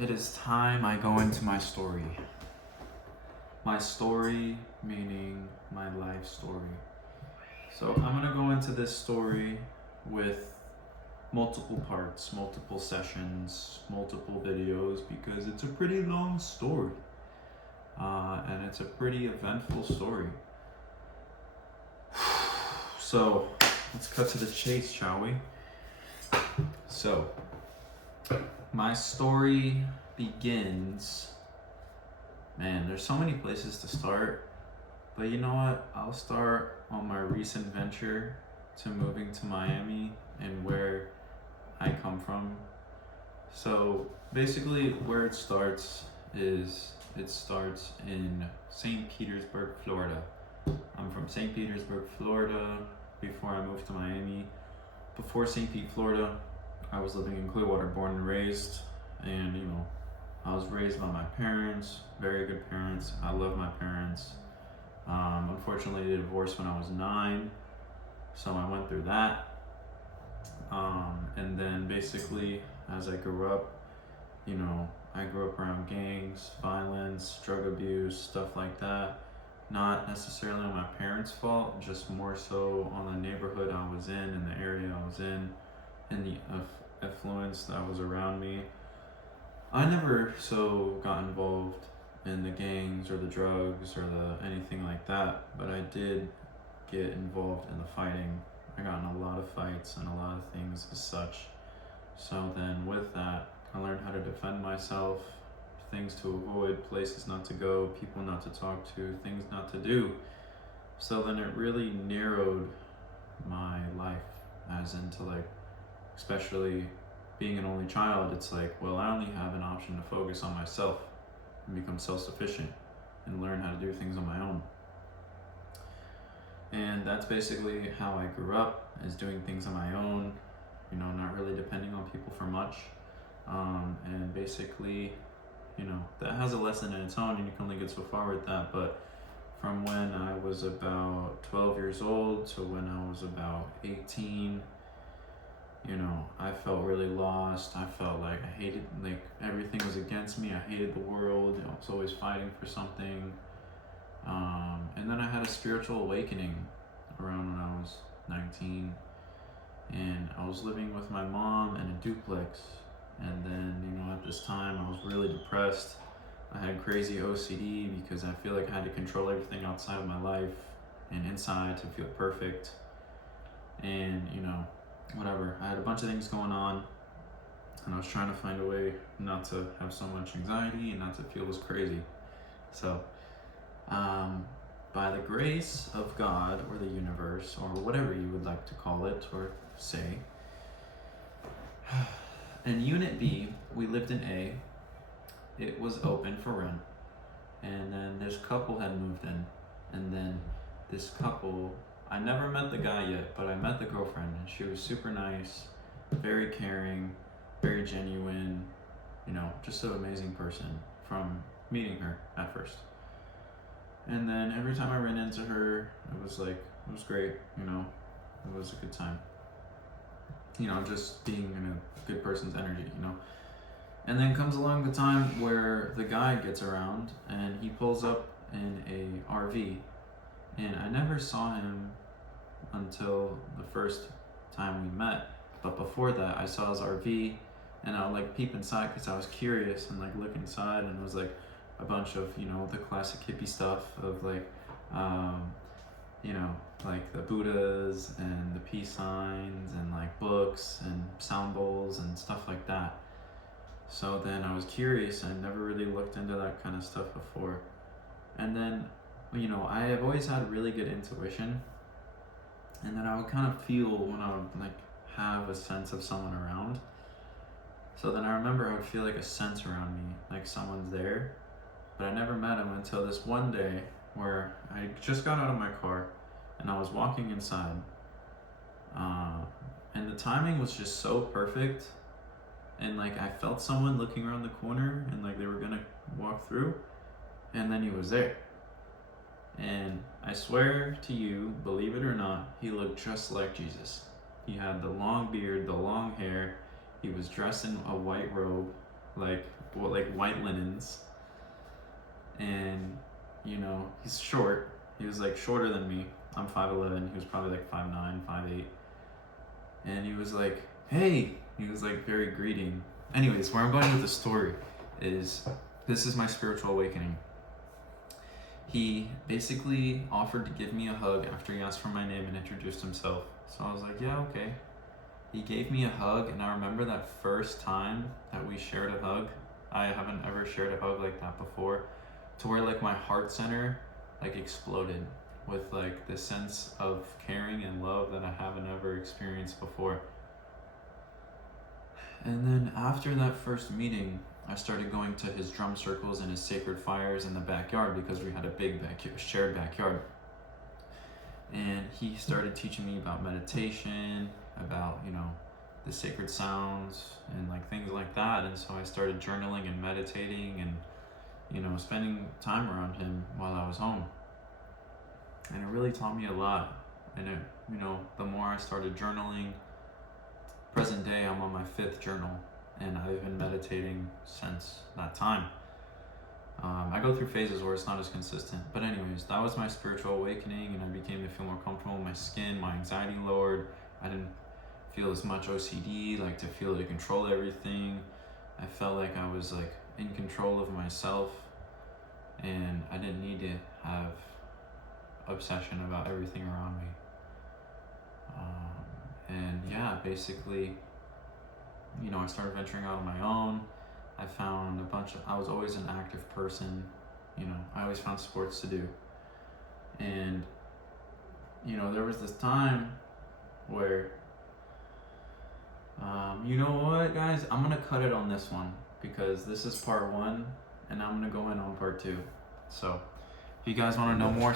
It is time I go into my story. My story, meaning my life story. So I'm gonna go into this story with multiple parts, multiple sessions, multiple videos because it's a pretty long story. And it's a pretty eventful story. So let's cut to the chase, shall we? So, my story begins. Man, there's so many places to start, but you know what? I'll start on my recent venture to moving to Miami and where I come from. So basically, where it starts is it starts in St. Petersburg, Florida. I'm from St. Petersburg, Florida before I moved to Miami. Before St. Pete, Florida, I was living in Clearwater, born and raised, and I was raised by my parents, very good parents. I love my parents. Unfortunately, they divorced when I was 9, so I went through that. And then basically, as I grew up, I grew up around gangs, violence, drug abuse, stuff like that. Not necessarily on my parents' fault, just more so on the neighborhood I was in the area I was in, and the influence that was around me. I never got involved in the gangs or the drugs or anything like that, but I did get involved in the fighting. I got in a lot of fights and a lot of things as such. So then with that, I learned how to defend myself, things to avoid, places not to go, people not to talk to, things not to do. So then it really narrowed my life, as into especially being an only child, it's well, I only have an option to focus on myself and become self-sufficient and learn how to do things on my own. And that's basically how I grew up, is doing things on my own, not really depending on people for much. And basically, that has a lesson in its own, and you can only get so far with that. But from when I was about 12 years old to when I was about 18, I felt really lost. I felt like I hated, everything was against me. I hated the world. I was always fighting for something. And then I had a spiritual awakening around when I was 19. And I was living with my mom in a duplex. And then, at this time I was really depressed. I had crazy OCD because I feel like I had to control everything outside of my life and inside to feel perfect. And, whatever. I had a bunch of things going on, and I was trying to find a way not to have so much anxiety and not to feel as crazy. So, by the grace of God or the universe or whatever you would like to call it or say, in Unit B, we lived in A. It was open for rent, and then this couple had moved in, and then this couple, I never met the guy yet, but I met the girlfriend, and she was super nice, very caring, very genuine, just an amazing person from meeting her at first. And then every time I ran into her, it was great, it was a good time. Just being in a good person's energy, And then comes along the time where the guy gets around and he pulls up in a RV. And I never saw him until the first time we met. But before that, I saw his RV, and I would peep inside because I was curious and look inside, and it was a bunch of the classic hippie stuff of the Buddhas and the peace signs and books and sound bowls and stuff like that. So then I was curious, and I never really looked into that kind of stuff before. And then I have always had really good intuition, and then I would kind of feel when I would have a sense of someone around. So then I remember I would feel a sense around me, someone's there, but I never met him until this one day where I just got out of my car and I was walking inside, and the timing was just so perfect, and I felt someone looking around the corner, and they were gonna walk through, and then he was there. And I swear to you, believe it or not, he looked just like Jesus. He had the long beard, the long hair. He was dressed in a white robe, like white linens, and he's short. He was like shorter than me. I'm 5'11". He was probably like 5'9", 5'8". And he was like, "Hey," he was like very greeting. Anyways, where I'm going with the story is this is my spiritual awakening. He basically offered to give me a hug after he asked for my name and introduced himself. So I was like, yeah, okay. He gave me a hug, and I remember that first time that we shared a hug. I haven't ever shared a hug like that before, to where like my heart center like exploded with like this sense of caring and love that I haven't ever experienced before. And then after that first meeting, I started going to his drum circles and his sacred fires in the backyard, because we had a big shared backyard. And he started teaching me about meditation, about the sacred sounds and like things like that. And so I started journaling and meditating and spending time around him while I was home. And it really taught me a lot. And it the more I started journaling, present day I'm on my 5th journal, and I've been meditating since that time. I go through phases where it's not as consistent, but anyways, that was my spiritual awakening, and I began to feel more comfortable in my skin. My anxiety lowered. I didn't feel as much OCD, like to feel to control everything. I felt like I was like in control of myself, and I didn't need to have obsession about everything around me. And yeah, basically, I started venturing out on my own. I found I was always an active person. I always found sports to do. And, there was this time where, you know what, guys? I'm going to cut it on this one, because this is part 1, and I'm going to go in on part 2. So, if you guys want to know more